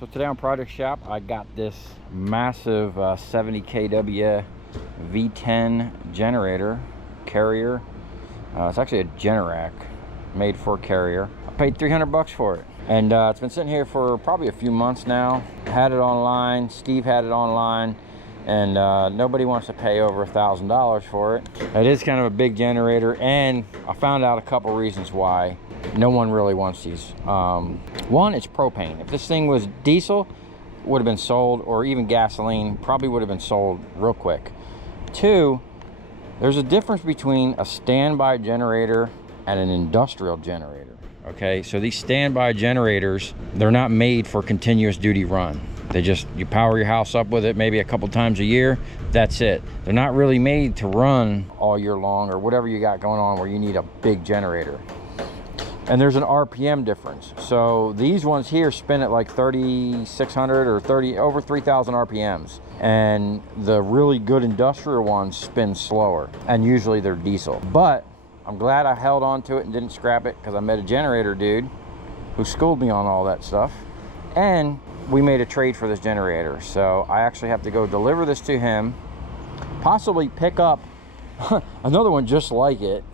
So today on Project Shop, I got this massive 70 kW V10 generator carrier. It's actually a Generac made for carrier. I paid 300 bucks for it, and it's been sitting here for probably a few months now. Had it online, Steve had it online, and nobody wants to pay over $1,000 for it. It is kind of a big generator, and I found out a couple reasons why no one really wants these. One, it's propane. If this thing was diesel, it would have been sold, or even gasoline, probably would have been sold real quick. Two, there's a difference between a standby generator and an industrial generator. Okay, so these standby generators, they're not made for continuous duty run. They just, you power your house up with it maybe a couple times a year, that's it. They're not really made to run all year long, or whatever you got going on where you need a big generator. And there's an RPM difference. So these ones here spin at like 3,600 or over 3,000 RPMs. And the really good industrial ones spin slower, and usually they're diesel. But I'm glad I held on to it and didn't scrap it, because I met a generator dude who schooled me on all that stuff. And we made a trade for this generator. So I actually have to go deliver this to him, possibly pick up another one just like it,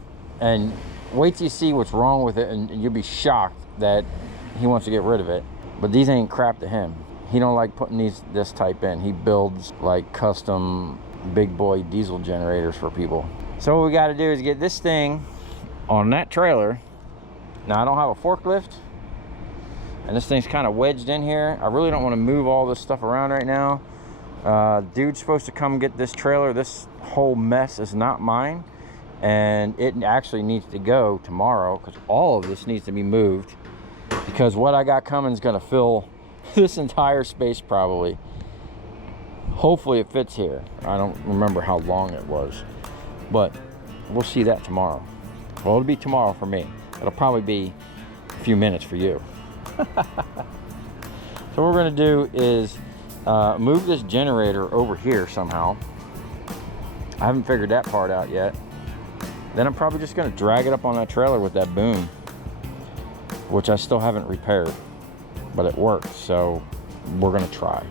and wait till you see what's wrong with it, and you'll be shocked that he wants to get rid of it. But these ain't crap to him. He don't like putting this type in. He builds like custom big boy diesel generators for people. So what we got to do is get this thing on that trailer. Now I don't have a forklift, and this thing's kind of wedged in here. I really don't want to move all this stuff around right now. Dude's supposed to come get this trailer. This whole mess is not mine. And it actually needs to go tomorrow, because all of this needs to be moved, because what I got coming is going to fill this entire space probably. Hopefully it fits here. I don't remember how long it was, but we'll see that tomorrow. Well, it'll be tomorrow for me. It'll probably be a few minutes for you. So what we're going to do is move this generator over here somehow. I haven't figured that part out yet. Then I'm probably just going to drag it up on that trailer with that boom, which I still haven't repaired, but it works, so we're going to try.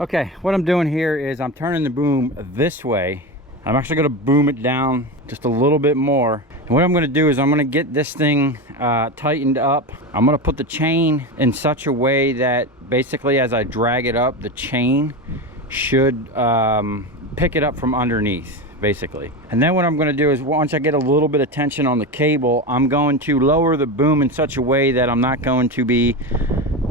Okay, what I'm doing here is I'm turning the boom this way. I'm actually going to boom it down just a little bit more. And What I'm going to do is I'm going to get this thing tightened up. I'm going to put the chain in such a way that basically as I drag it up, the chain should pick it up from underneath, basically. And then what I'm going to do is once I get a little bit of tension on the cable, I'm going to lower the boom in such a way that I'm not going to be,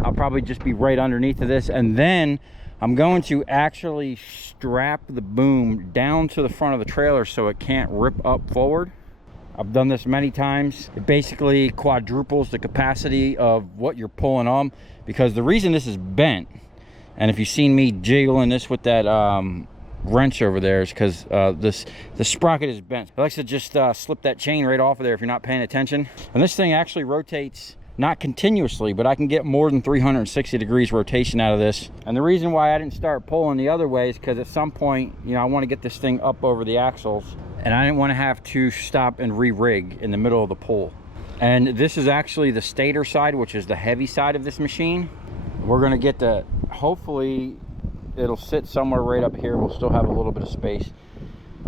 I'll probably just be right underneath of this. And then I'm going to actually strap the boom down to the front of the trailer so it can't rip up forward. I've done this many times. It basically quadruples the capacity of what you're pulling on, because the reason this is bent, and if you've seen me jiggling this with that wrench over there, is because the sprocket is bent. It likes to just slip that chain right off of there if you're not paying attention. And this thing actually rotates, not continuously, but I can get more than 360 degrees rotation out of this. And the reason why I didn't start pulling the other way is because at some point, you know, I want to get this thing up over the axles, and I didn't want to have to stop and re-rig in the middle of the pull. And this is actually the stator side, which is the heavy side of this machine. We're going to get the, hopefully it'll sit somewhere right up here. We'll still have a little bit of space.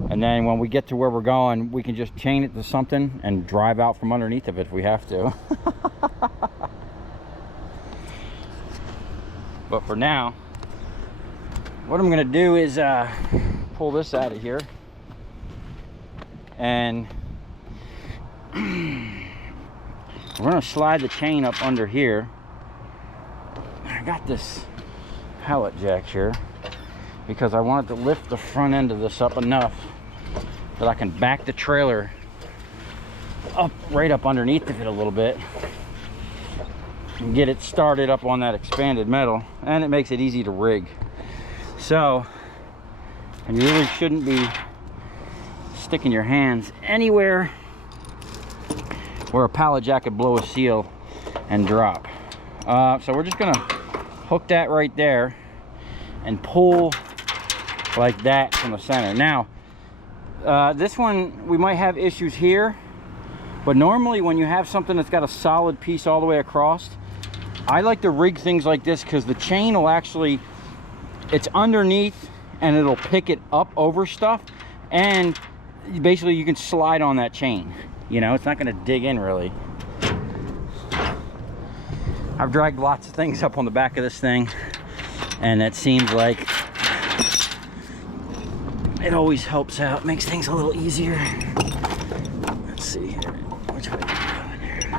And then when we get to where we're going, we can just chain it to something and drive out from underneath of it if we have to. But for now, what I'm going to do is pull this out of here. And we're going to slide the chain up under here. I got this pallet jack here because I wanted to lift the front end of this up enough that I can back the trailer up right up underneath of it a little bit and get it started up on that expanded metal, and it makes it easy to rig. So, and you really shouldn't be sticking your hands anywhere where a pallet jack could blow a seal and drop. So we're just gonna hook that right there and pull like that from the center. Now, this one, we might have issues here, but normally when you have something that's got a solid piece all the way across, I like to rig things like this because the chain will actually, it's underneath and it'll pick it up over stuff, and basically you can slide on that chain. You know, it's not going to dig in really. I've dragged lots of things up on the back of this thing, and it seems like it always helps out, makes things a little easier. Let's see here, which way are we going here?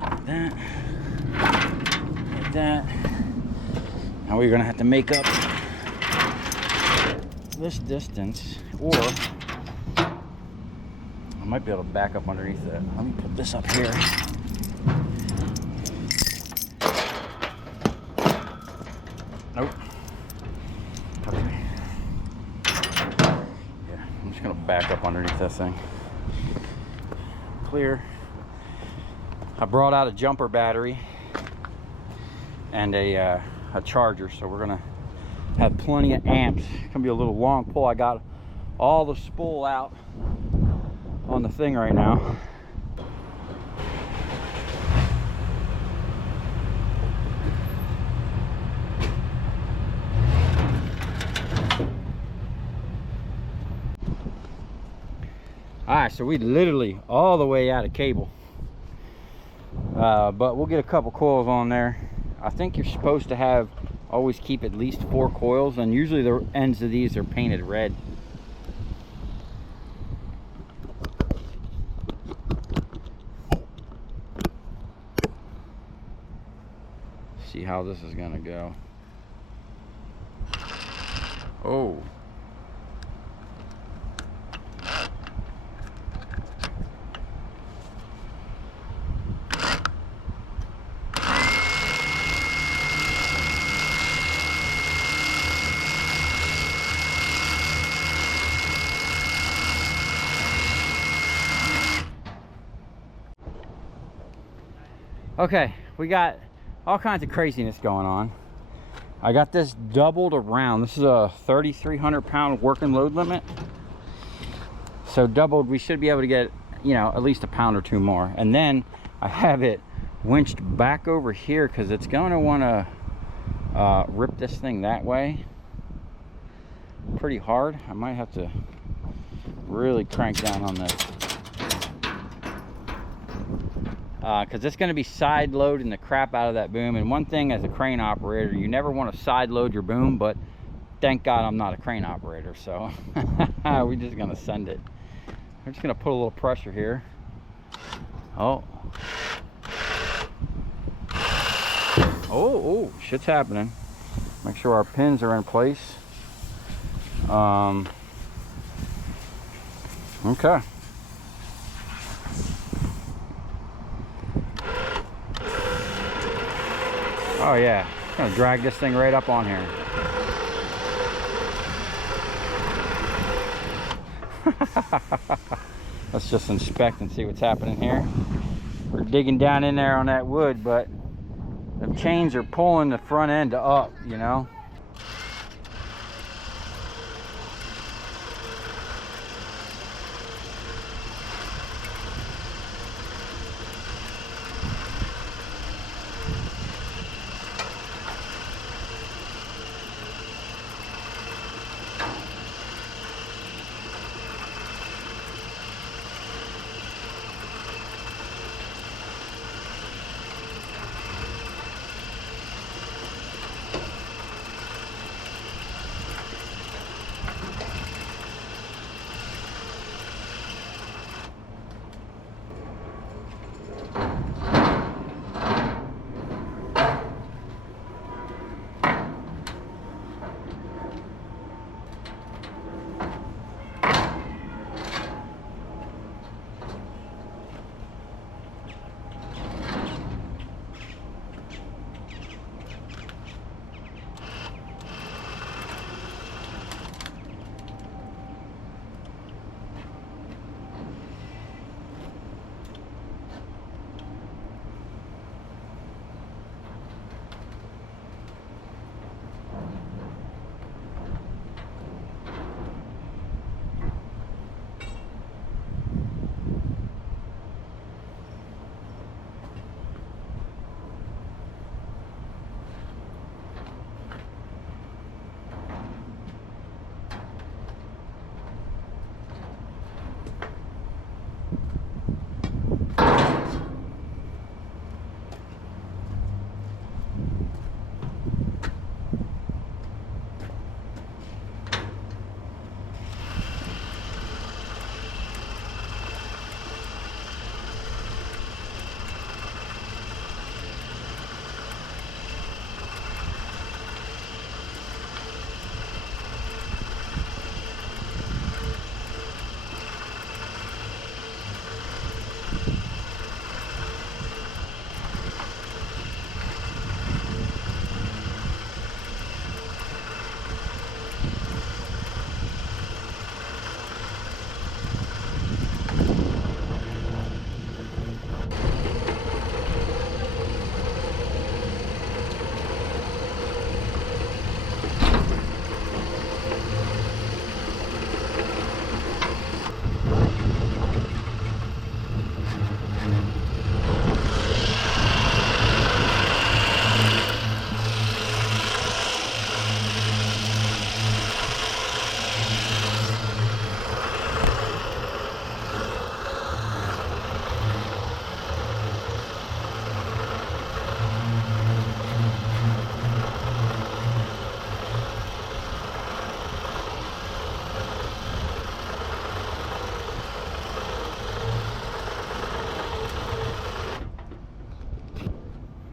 Like that, like that. Now we're gonna have to make up this distance, or I might be able to back up underneath that. Let me put this up here. Nope. Okay. Yeah, I'm just gonna back up underneath this thing. Clear. I brought out a jumper battery and a charger, so we're gonna have plenty of amps. It's gonna be a little long pull. I got all the spool out on the thing right now. All right, so we literally all the way out of cable, but we'll get a couple coils on there. I think you're supposed to have, always keep at least 4 coils, and usually the ends of these are painted red. See how this is gonna go. Oh. Okay, we got all kinds of craziness going on. I got this doubled around. This is a 3,300 pound working load limit. So doubled, we should be able to get, you know, at least a pound or 2 more. And then I have it winched back over here because it's going to want to rip this thing that way pretty hard. I might have to really crank down on this. because it's going to be side loading the crap out of that boom. And one thing as a crane operator, you never want to side load your boom, but thank God I'm not a crane operator, so we're just going to send it. We're just going to put a little pressure here. Oh, shit's happening. Make sure our pins are in place. Okay. Oh yeah, I'm gonna drag this thing right up on here. Let's just inspect and see what's happening here. We're digging down in there on that wood, but the chains are pulling the front end up, you know.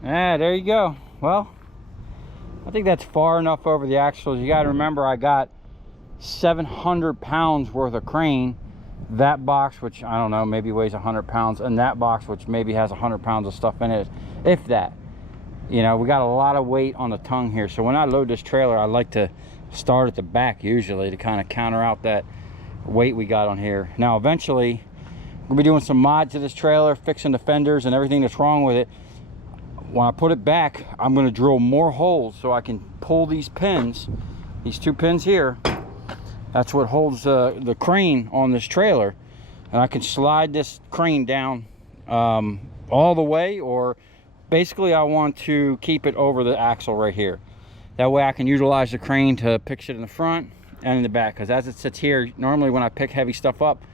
Ah, there you go. Well, I think that's far enough over the axles. You got to remember, I got 700 pounds worth of crane. That box, which I don't know, maybe weighs 100 pounds, and that box, which maybe has 100 pounds of stuff in it, if that. You know, we got a lot of weight on the tongue here. So when I load this trailer, I like to start at the back usually to kind of counter out that weight we got on here. Now, eventually, we'll be doing some mods to this trailer, fixing the fenders and everything that's wrong with it. When I put it back, I'm going to drill more holes so I can pull these pins, these two pins here. That's what holds the crane on this trailer, and I can slide this crane down all the way, or basically I want to keep it over the axle right here. That way I can utilize the crane to pitch it in the front and in the back, because as it sits here, normally when I pick heavy stuff up,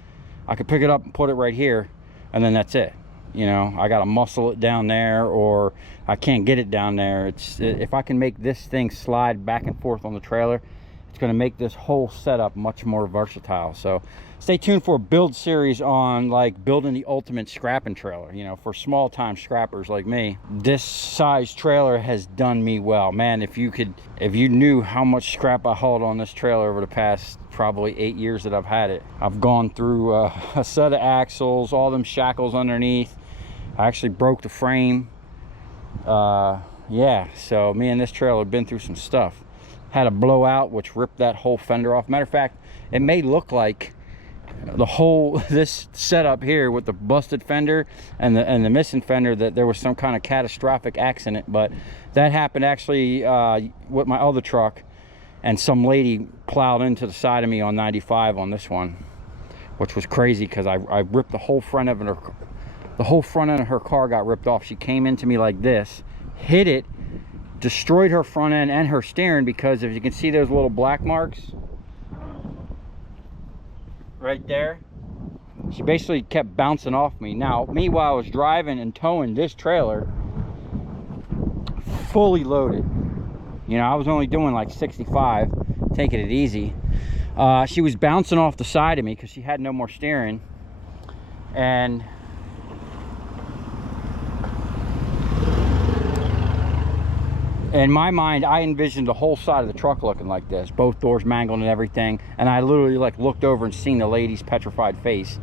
I can pick it up and put it right here, and then that's it. You know, I gotta muscle it down there, or I can't get it down there. If I can make this thing slide back and forth on the trailer, it's going to make this whole setup much more versatile. So stay tuned for a build series on like building the ultimate scrapping trailer, you know, for small time scrappers like me. This size trailer has done me well, man. If you knew how much scrap I hauled on this trailer over the past probably 8 years that I've had it. I've gone through a set of axles, all them shackles underneath. I actually broke the frame. Yeah, so me and this trailer have been through some stuff. Had a blowout which ripped that whole fender off. Matter of fact, it may look like this setup here with the busted fender and the missing fender, that there was some kind of catastrophic accident, but that happened actually with my other truck, and some lady plowed into the side of me on 95 on this one, which was crazy because I ripped the whole front of her. The whole front end of her car got ripped off. She came into me like this, hit it, destroyed her front end and her steering, because if you can see those little black marks right there, she basically kept bouncing off me. Now, me, while I was driving and towing this trailer fully loaded, you know, I was only doing like 65, taking it easy. She was bouncing off the side of me because she had no more steering, and in my mind, I envisioned the whole side of the truck looking like this, both doors mangled and everything, and I literally like looked over and seen the lady's petrified face.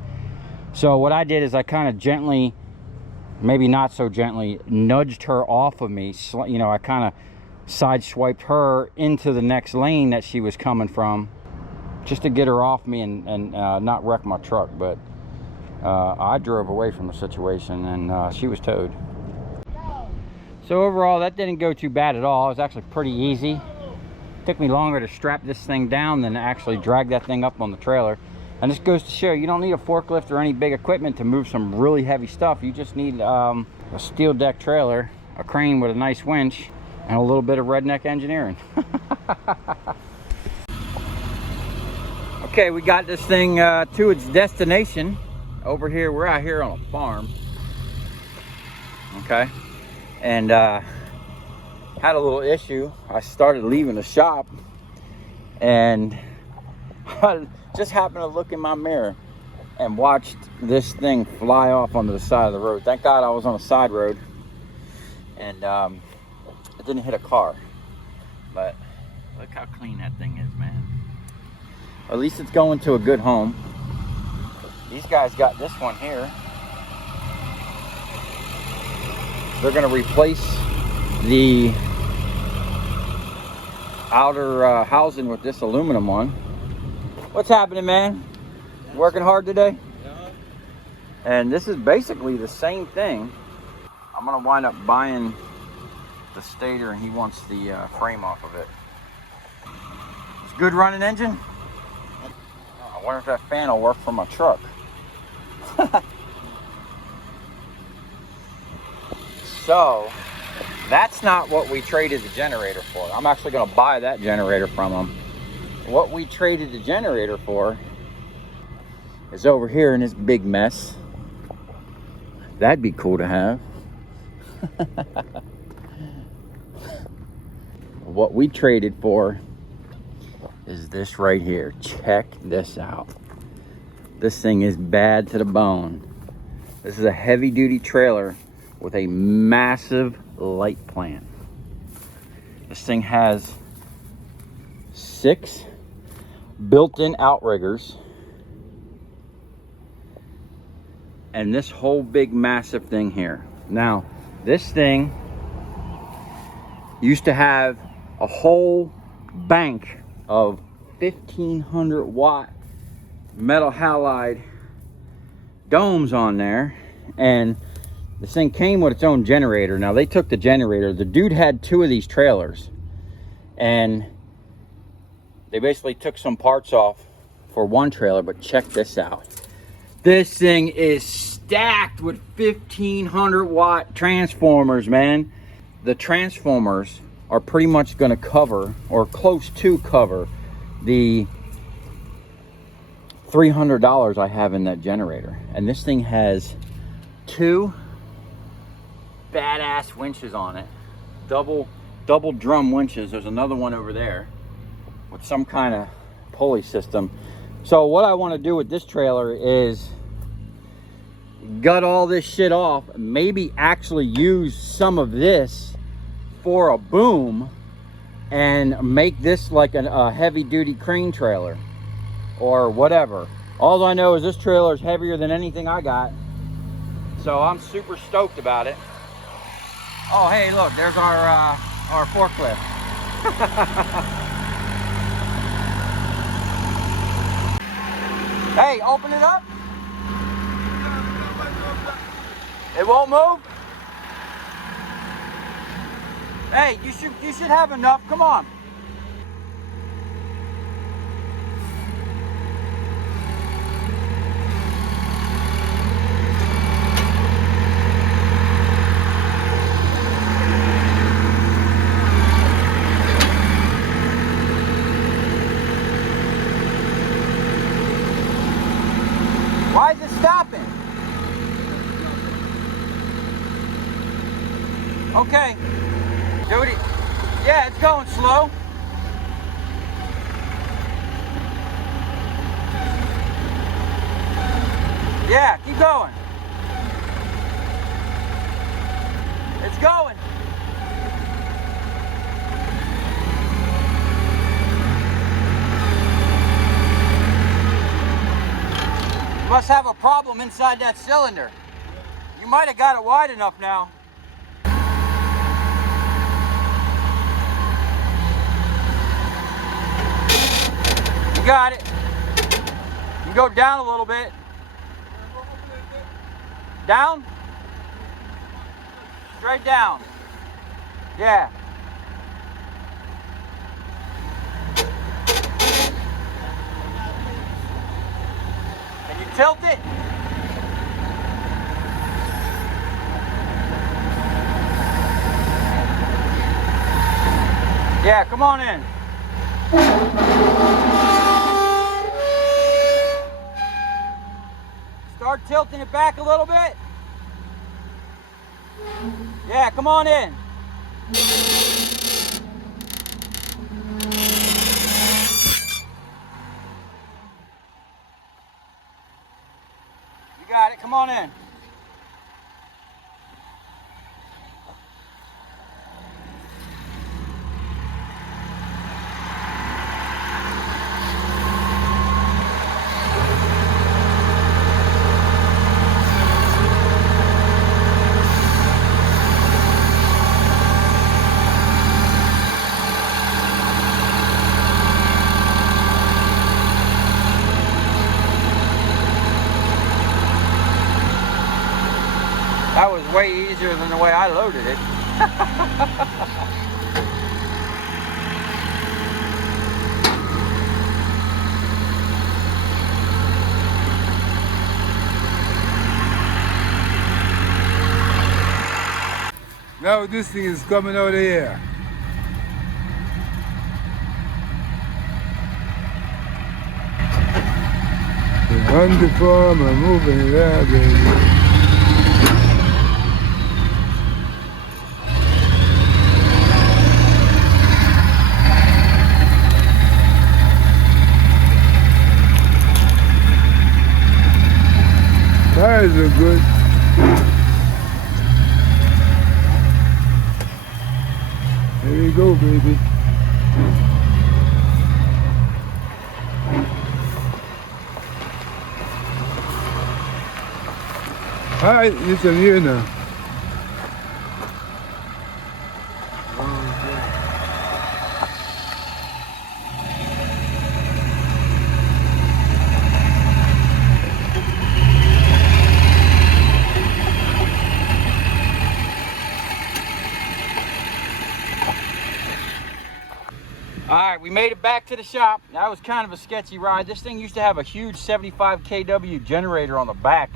So what I did is I kind of gently, maybe not so gently, nudged her off of me. You know, I kind of sideswiped her into the next lane that she was coming from, just to get her off me and not wreck my truck. But I drove away from the situation, and she was towed. So overall, that didn't go too bad at all. It was actually pretty easy. It took me longer to strap this thing down than to actually drag that thing up on the trailer. And this goes to show you don't need a forklift or any big equipment to move some really heavy stuff. You just need a steel deck trailer, a crane with a nice winch, and a little bit of redneck engineering. Okay, we got this thing to its destination. Over here, we're out here on a farm. Okay. And had a little issue. I started leaving the shop, and I just happened to look in my mirror and watched this thing fly off onto the side of the road. Thank God I was on a side road, and it didn't hit a car. But look how clean that thing is, man. At least it's going to a good home. These guys got this one here. They're going to replace the outer housing with this aluminum one. What's happening, man? Working hard today? Yeah. And this is basically the same thing. I'm going to wind up buying the stator, and he wants the frame off of it. It's a good running engine. I wonder if that fan will work for my truck. So, that's not what we traded the generator for. I'm actually going to buy that generator from them. What we traded the generator for is over here in this big mess. That'd be cool to have. What we traded for is this right here. Check this out. This thing is bad to the bone. This is a heavy-duty trailer with a massive light plant. This thing has 6 built-in outriggers, and this whole big massive thing here. Now, this thing used to have a whole bank of 1500 watt metal halide domes on there, and this thing came with its own generator. Now, they took the generator. The dude had 2 of these trailers, and they basically took some parts off for one trailer. But check this out. This thing is stacked with 1500 watt transformers, man. The transformers are pretty much going to cover, or close to cover, the $300 I have in that generator. And this thing has 2 badass winches on it. Double drum winches. There's another one over there with some kind of pulley system. So what I want to do with this trailer is gut all this shit off, maybe actually use some of this for a boom and make this like a heavy duty crane trailer or whatever. All I know is this trailer is heavier than anything I got, so I'm super stoked about it. Oh hey, look, there's our forklift. Hey, open it up. It won't move? Hey, you should have enough. Come on. Why is it stopping? Okay. Dude, yeah, it's going slow. Yeah, keep going. It's going. You must have a problem inside that cylinder. You might have got it wide enough now. You got it. You go down a little bit. Down? Straight down. Yeah. Can you tilt it? Yeah, come on in. Start tilting it back a little bit. Yeah, come on in. You got it, come on in. That was way easier than the way I loaded it. Now this thing is coming out of here. On the farm, I'm moving it out, baby. Tires are good. There you go, baby. Alright, listen here now. Alright, we made it back to the shop. That was kind of a sketchy ride. This thing used to have a huge 75 kW generator on the back,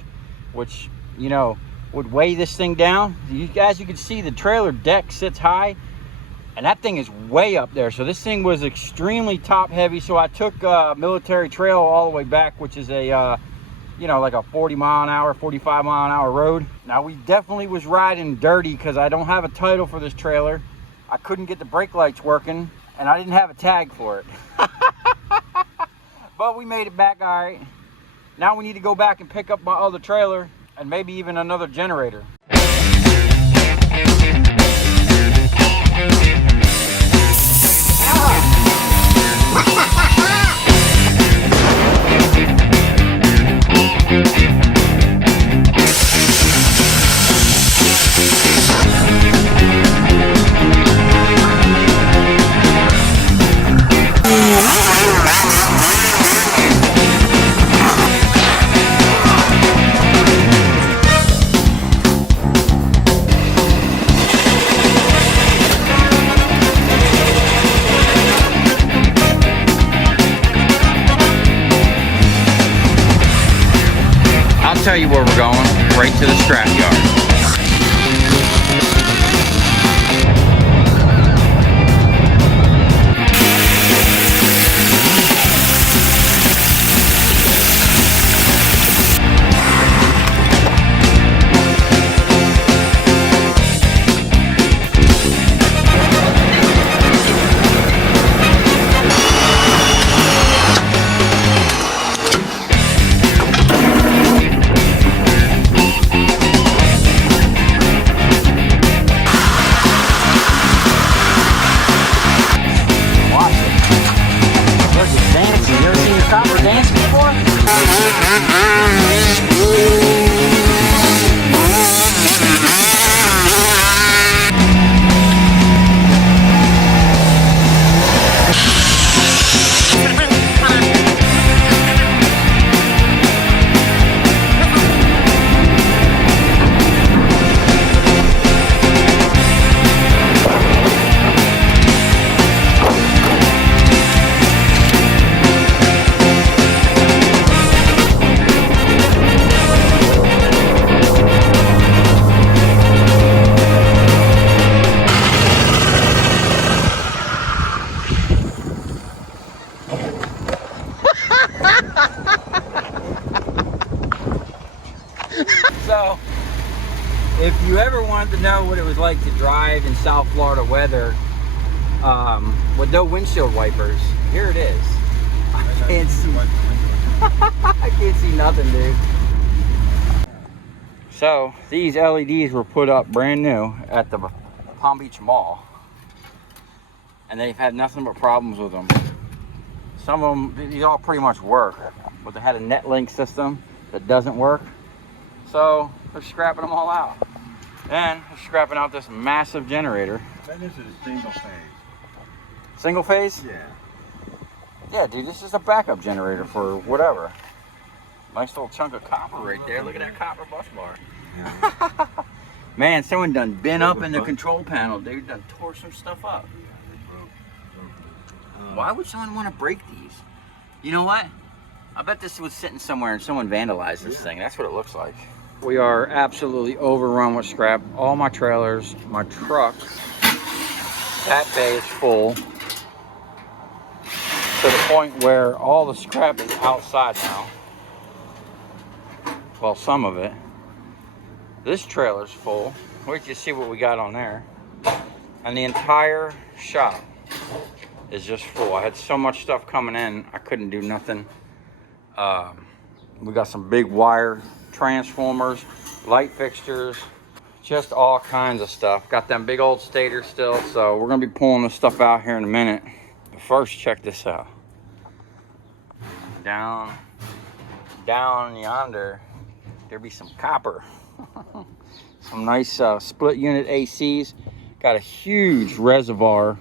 which, you know, would weigh this thing down. As you can see, the trailer deck sits high, and that thing is way up there. So this thing was extremely top heavy. So I took Military Trail all the way back, which is a you know, like a 40 mile an hour, 45 mile an hour road. Now we definitely was riding dirty because I don't have a title for this trailer. I couldn't get the brake lights working and I didn't have a tag for it. But we made it back all right. Now we need to go back and pick up my other trailer and maybe even another generator. I'll tell you where we're going, right to the scrap yard. So, if you ever wanted to know what it was like to drive in South Florida weather with no windshield wipers, here it is. I can't see. I can't see nothing, dude. So, these LEDs were put up brand new at the Palm Beach Mall, and they've had nothing but problems with them. Some of them, these all pretty much work, but they had a Netlink system that doesn't work. So they're scrapping them all out. And they're scrapping out this massive generator. This is a single phase. Single phase? Yeah. Yeah, dude, this is a backup generator for whatever. Nice little chunk of copper right there. Look at that copper bus bar. Yeah. Man, someone done been up in the control panel, dude. Done tore some stuff up. Why would someone want to break these? You know what? I bet this was sitting somewhere and someone vandalized this thing. That's what it looks like. We are absolutely overrun with scrap. All my trailers, my truck, that bay is full to the point where all the scrap is outside now. Well, some of it. This trailer's full. Wait till you see what we got on there. And the entire shop is just full. I had so much stuff coming in, I couldn't do nothing. We got some big wire transformers, light fixtures, just all kinds of stuff. Got them big old stators still, so we're gonna be pulling this stuff out here in a minute. But first, check this out. Down yonder, there be some copper. Some nice split unit ACs. Got a huge reservoir,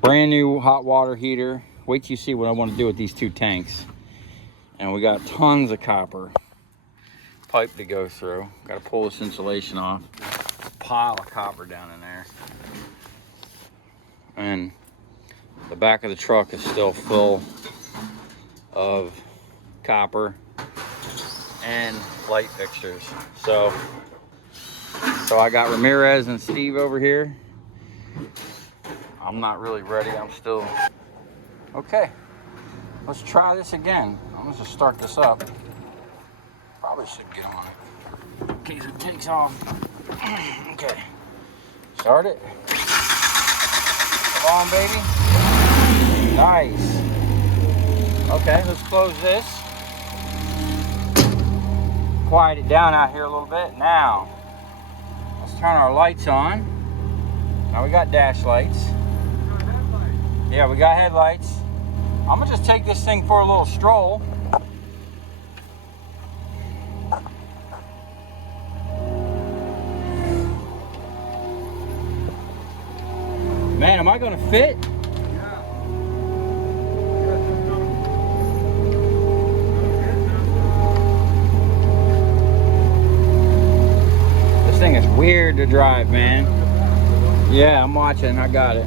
brand new hot water heater. Wait till you see what I want to do with these two tanks. And we got tons of copper pipe to go through. Got to pull this insulation off. A pile of copper down in there. And the back of the truck is still full of copper and light fixtures. So I got Ramirez and Steve over here. I'm not really ready. I'm still okay. Let's try this again. I'm gonna just start this up. Probably should get on it in case it takes off. Okay. Start it. Come on, baby. Nice. Okay, let's close this. Quiet it down out here a little bit. Now, let's turn our lights on. Now we got dash lights. Yeah, we got headlights. I'm gonna just take this thing for a little stroll. Man, am I gonna fit? This thing is weird to drive, man. Yeah, I'm watching. I got it.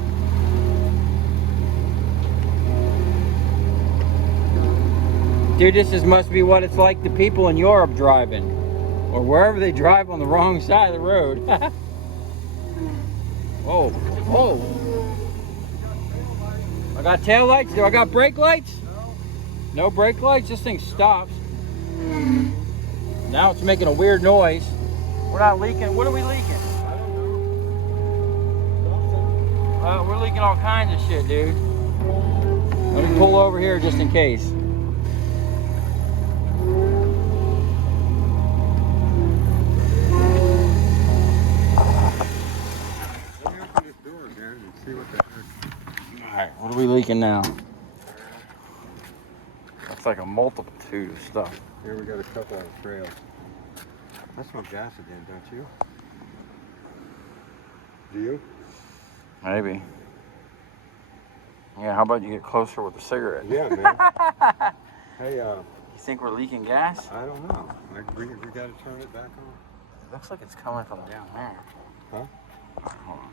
Dude, this must be what it's like the people in Europe driving. Or wherever they drive on the wrong side of the road. Whoa, whoa. I got tail lights? Do I got brake lights? No brake lights? This thing stops. Now it's making a weird noise. We're not leaking. What are we leaking? I don't know. We're leaking all kinds of shit, dude. Let me pull over here just in case. Alright, what are we leaking now? That's like a multitude of stuff. Here we got a couple of trails. That's my gas again, don't you? Do you? Maybe. Yeah, how about you get closer with a cigarette? Yeah, man. Hey, You think we're leaking gas? I don't know. We got to turn it back on. It looks like it's coming from down there. Huh? Hold on.